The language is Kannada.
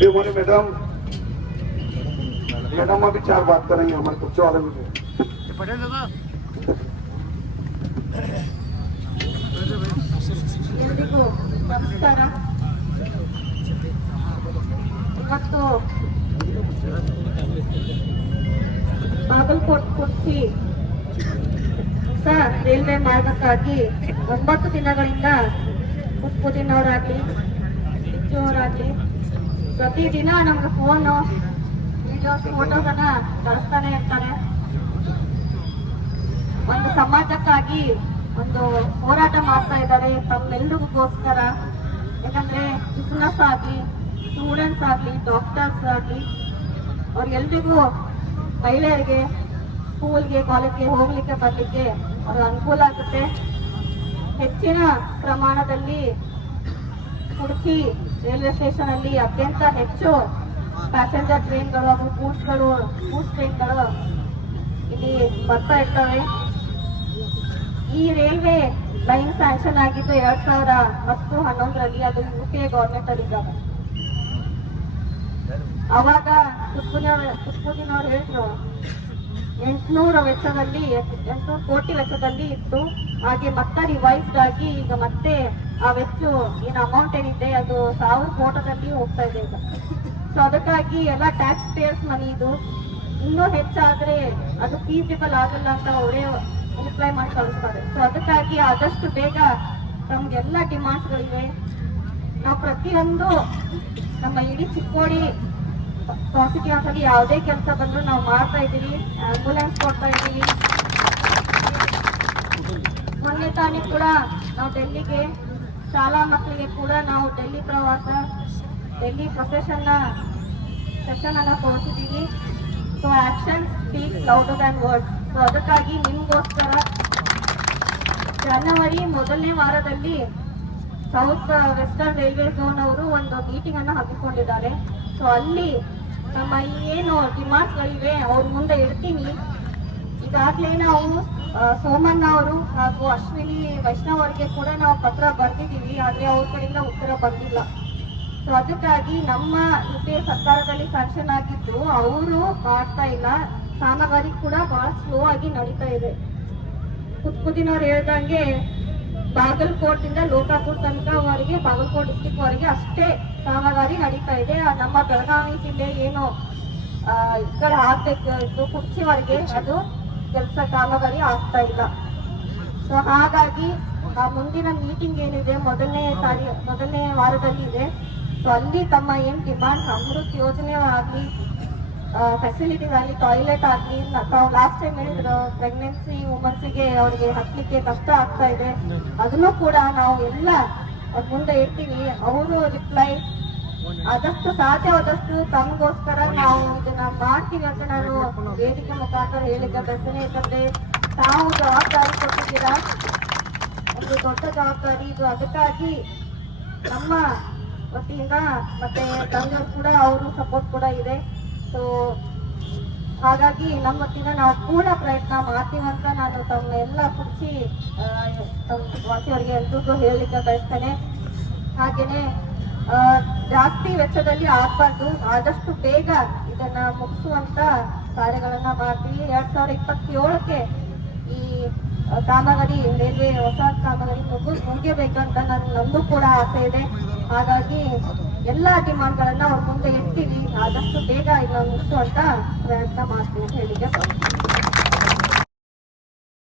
ये बोले मैडम मैडम अभी 4 बात करेंगे हमारे बच्चों वाले में पटेल दादा ಎಲ್ರಿಗೂ ನಮಸ್ಕಾರ. ಇವತ್ತು ಬಾಗಲಕೋಟ್ ಕುರ್ಚಿ ಹೊಸ ರೈಲ್ವೆ ಮಾರ್ಗಕ್ಕಾಗಿ 9 ದಿನಗಳಿಂದ ಕುಪ್ಪುದಿನವರಾಗ್ಲಿ ಅವರಾಗ್ಲಿ ಪ್ರತಿದಿನ ನಮ್ಗೆ ಫೋನು ವಿಡಿಯೋಸ್ ಫೋಟೋಸನ್ನ ಕಳಿಸ್ತಾನೆ ಇರ್ತಾರೆ. ಒಂದು ಸಮಾಜಕ್ಕಾಗಿ ಒಂದು ಹೋರಾಟ ಮಾಡ್ತಾ ಇದ್ದಾರೆ ತಮ್ಮೆಲ್ರಿಗೋಸ್ಕರ. ಯಾಕಂದ್ರೆ ಬಿಸ್ನೆಸ್ ಆಗ್ಲಿ, ಸ್ಟೂಡೆಂಟ್ಸ್ ಆಗ್ಲಿ, ಡಾಕ್ಟರ್ಸ್ ಆಗ್ಲಿ, ಅವ್ರಿಗೆಲ್ರಿಗೂ ಮಹಿಳೆಯರಿಗೆ ಸ್ಕೂಲ್ಗೆ ಕಾಲೇಜ್ಗೆ ಹೋಗ್ಲಿಕ್ಕೆ ಬರ್ಲಿಕ್ಕೆ ಅವ್ರಿಗೆ ಅನುಕೂಲ ಆಗುತ್ತೆ. ಹೆಚ್ಚಿನ ಪ್ರಮಾಣದಲ್ಲಿ ಕುರ್ಚಿ ರೈಲ್ವೆ ಸ್ಟೇಷನ್ ಅಲ್ಲಿ ಅತ್ಯಂತ ಹೆಚ್ಚು ಪ್ಯಾಸೆಂಜರ್ ಟ್ರೈನ್ಗಳು ಹಾಗೂ ಗೂಡ್ಸ್ ಟ್ರೈನ್ಗಳು ಇಲ್ಲಿ ಬರ್ತಾ ಇರ್ತವೆ. ಈ ರೈಲ್ವೆ ಲೈನ್ ಸ್ಯಾಂಕ್ಷನ್ ಆಗಿದ್ದು 2010-11ರಲ್ಲಿ. ಅದು UK ಗವರ್ಮೆಂಟ್ ಅಲ್ಲಿ ಇದ್ದಾಗ ಅವಾಗ ಕುಪ್ಪುದಿನವ್ರು ಹೇಳಿದ್ರು 800 ಕೋಟಿ ವೆಚ್ಚದಲ್ಲಿ ಇತ್ತು. ಹಾಗೆ ಮತ್ತೆ ರಿವೈಸ್ಡ್ ಆಗಿ ಈಗ ಮತ್ತೆ ಆ ವೆಚ್ಚ ಏನು ಅಮೌಂಟ್ ಏನಿದೆ ಅದು 1000 ಕೋಟಿದಲ್ಲಿ ಹೋಗ್ತಾ ಇದೆ ಈಗ. ಸೊ ಅದಕ್ಕಾಗಿ ಎಲ್ಲ ಟ್ಯಾಕ್ಸ್ ಪೇಯರ್ಸ್ ಮನಿ ಇದು. ಇನ್ನೂ ಹೆಚ್ಚಾದ್ರೆ ಅದು ಫೀಸಿಬಲ್ ಆಗಲ್ಲ ಅಂತ ಅವರೇ ರಿಪ್ಲೈ ಮಾಡಿ ಕಳಿಸ್ತಾರೆ. ಸೊ ಅದಕ್ಕಾಗಿ ಆದಷ್ಟು ಬೇಗ ನಮ್ಗೆಲ್ಲ ಡಿಮಾಂಡ್ಸ್ಗಳಿವೆ. ನಾವು ಪ್ರತಿಯೊಂದು ನಮ್ಮ ಇಡೀ ಚಿಕ್ಕೋಡಿ ಕಾನ್ಸ್ಟಿಟ್ಯೂನ್ಸ್ ಅಲ್ಲಿ ಯಾವುದೇ ಕೆಲಸ ಬಂದ್ರು ನಾವು ಮಾಡ್ತಾ ಇದ್ದೀವಿ. ಆಂಬ್ಯುಲೆನ್ಸ್ ಕೊಡ್ತಾ ಇದ್ದೀವಿ. ಮೊನ್ನೆ ತಾನೇ ಕೂಡ ನಾವು ಡೆಲ್ಲಿಗೆ ಶಾಲಾ ಮಕ್ಕಳಿಗೆ ಕೂಡ ನಾವು ಡೆಲ್ಲಿ ಪ್ರವಾಸ, ಡೆಲ್ಲಿ ಸೆಷನ್ ಅನ್ನ ತೋರಿಸಿದ್ದೀವಿ. So action speak louder than words. So ಅದಕ್ಕಾಗಿ ನಿಮ್ಗೋಸ್ಕರ ಜನವರಿ 1ನೇ ವಾರದಲ್ಲಿ ಸೌತ್ ವೆಸ್ಟರ್ನ್ ರೈಲ್ವೆ ಝೋನ್ ಅವರು ಒಂದು ಮೀಟಿಂಗ್ ಅನ್ನು ಹಮ್ಮಿಕೊಂಡಿದ್ದಾರೆ. ಸೊ ಅಲ್ಲಿ ನಮ್ಮ ಏನು ಡಿಮಾಂಡ್ಸ್ಗಳಿವೆ ಅವ್ರ ಮುಂದೆ ಇಡ್ತೀನಿ. ಈಗಾಗಲೇ ನಾವು ಸೋಮಣ್ಣ ಅವರು ಹಾಗೂ ಅಶ್ವಿನಿ ವೈಷ್ಣವ್ ಅವರಿಗೆ ಕೂಡ ನಾವು ಪತ್ರ ಬರ್ದಿದ್ದೀವಿ. ಆದರೆ ಅವ್ರ ಕಡೆಯಿಂದ ಉತ್ತರ ಬಂದಿಲ್ಲ. ಸೊ ಅದಕ್ಕಾಗಿ ನಮ್ಮ UPA ಸರ್ಕಾರದಲ್ಲಿ ಸ್ಯಾಂಕ್ಷನ್ ಆಗಿದ್ರು ಅವರು ಮಾಡ್ತಾ ಇಲ್ಲ. ಕಾಮಗಾರಿ ಕೂಡ ಬಹಳ ಸ್ಲೋ ಆಗಿ ನಡೀತಾ ಇದೆ. ಕುಪ್ಪುದಿನವ್ರು ಹೇಳ್ದಂಗೆ ಬಾಗಲಕೋಟದಿಂದ ಲೋಕಾಪುರ್ ತನಕ ಅವರಿಗೆ ಬಾಗಲಕೋಟ್ ಡಿಸ್ಟಿಕ್ ವರೆಗೆ ಅಷ್ಟೇ ಕಾಮಗಾರಿ ನಡೀತಾ ಇದೆ. ನಮ್ಮ ಬೆಳಗಾವಿ ಜಿಲ್ಲೆ ಏನು ಈ ಕಡೆ ಆಗ್ಬೇಕು ಕುರ್ಚಿವರೆಗೆ ಅದು ಕೆಲಸ ಕಾಮಗಾರಿ ಆಗ್ತಾ ಇಲ್ಲ. ಸೊ ಹಾಗಾಗಿ ಆ ಮುಂದಿನ ಮೀಟಿಂಗ್ ಏನಿದೆ 1ನೇ ವಾರದಲ್ಲಿ ಇದೆ. ಸೊ ಅಲ್ಲಿ ತಮ್ಮ ಏನ್ ಡಿಮಾಂಡ್ ಅಮೃತ್ ಯೋಜನೆ ಆಗ್ಲಿ, ಫೆಸಿಲಿಟೀಸ್ ಆಗಲಿ, ಟಾಯ್ಲೆಟ್ ಆಗಲಿ, ನಾವು ಲಾಸ್ಟ್ ಟೈಮ್ ಹೇಳಿದ್ರು ಪ್ರೆಗ್ನೆನ್ಸಿ ವುಮನ್ಸ್ಗೆ ಅವ್ರಿಗೆ ಹತ್ತಲಿಕ್ಕೆ ಕಷ್ಟ ಆಗ್ತಾ ಇದೆ, ಅದನ್ನು ಕೂಡ ನಾವು ಎಲ್ಲ ಮುಂದೆ ಇರ್ತೀವಿ. ಅವರು ರಿಪ್ಲೈ ಆದಷ್ಟು ಸಾಧ್ಯವಾದಷ್ಟು ತಮಗೋಸ್ಕರ ನಾವು ಇದನ್ನ ಮಾಡ್ತೀವಿ ಅಂತ ನಾನು ವೇದಿಕೆ ಮುಖಾಂತರ ಹೇಳಿದ್ದೆ ಬಯಸ್ತೇನೆ. ಯಾಕಂದ್ರೆ ತಾವು ಜವಾಬ್ದಾರಿ ಕೊಟ್ಟಿದ್ದೀರಾ, ಒಂದು ದೊಡ್ಡ ಜವಾಬ್ದಾರಿ ಇದು. ಅದಕ್ಕಾಗಿ ನಮ್ಮ ವತಿಯಿಂದ ಮತ್ತೆ ತಂದೆ ಕೂಡ ಅವರು ಸಪೋರ್ಟ್ ಕೂಡ ಇದೆ. ಸೊ ಹಾಗಾಗಿ ನಮ್ಮ ವತಿಯಿಂದ ನಾವು ಪೂರ್ಣ ಪ್ರಯತ್ನ ಮಾಡ್ತೀವಂತ ನಾನು ತಮ್ಮ ಎಲ್ಲ ಕುರ್ಚಿ ವಾಸಿಯವರಿಗೆ ಎಲ್ರಿಗೂ ಹೇಳಲಿಕ್ಕೆ ಬಯಸ್ತೇನೆ. ಹಾಗೇನೆ ಜಾಸ್ತಿ ವೆಚ್ಚದಲ್ಲಿ ಆಗಬಾರ್ದು, ಆದಷ್ಟು ಬೇಗ ಇದನ್ನ ಮುಗಿಸುವಂತ ಕಾರ್ಯಗಳನ್ನ ಮಾಡ್ತೀವಿ. 2027ಕ್ಕೆ ಈ ಕಾಮಗಾರಿ ರೈಲ್ವೆ ಹೊಸ ಕಾಮಗಾರಿ ಮುಗಿಯಬೇಕಂತ ನಮ್ದು ಕೂಡ ಆಸೆ ಇದೆ. ಹಾಗಾಗಿ ಎಲ್ಲಾ ಡಿಮಾಂಡ್ಗಳನ್ನ ಅವ್ರ ಮುಂದೆ ಇಡ್ತೀವಿ. ಆದಷ್ಟು ಬೇಗ ಇದನ್ನ ಮುಗಿಸುವಂತ ಪ್ರಯತ್ನ ಮಾಡ್ತೀವಿ ಅಂತ ಹೇಳಿ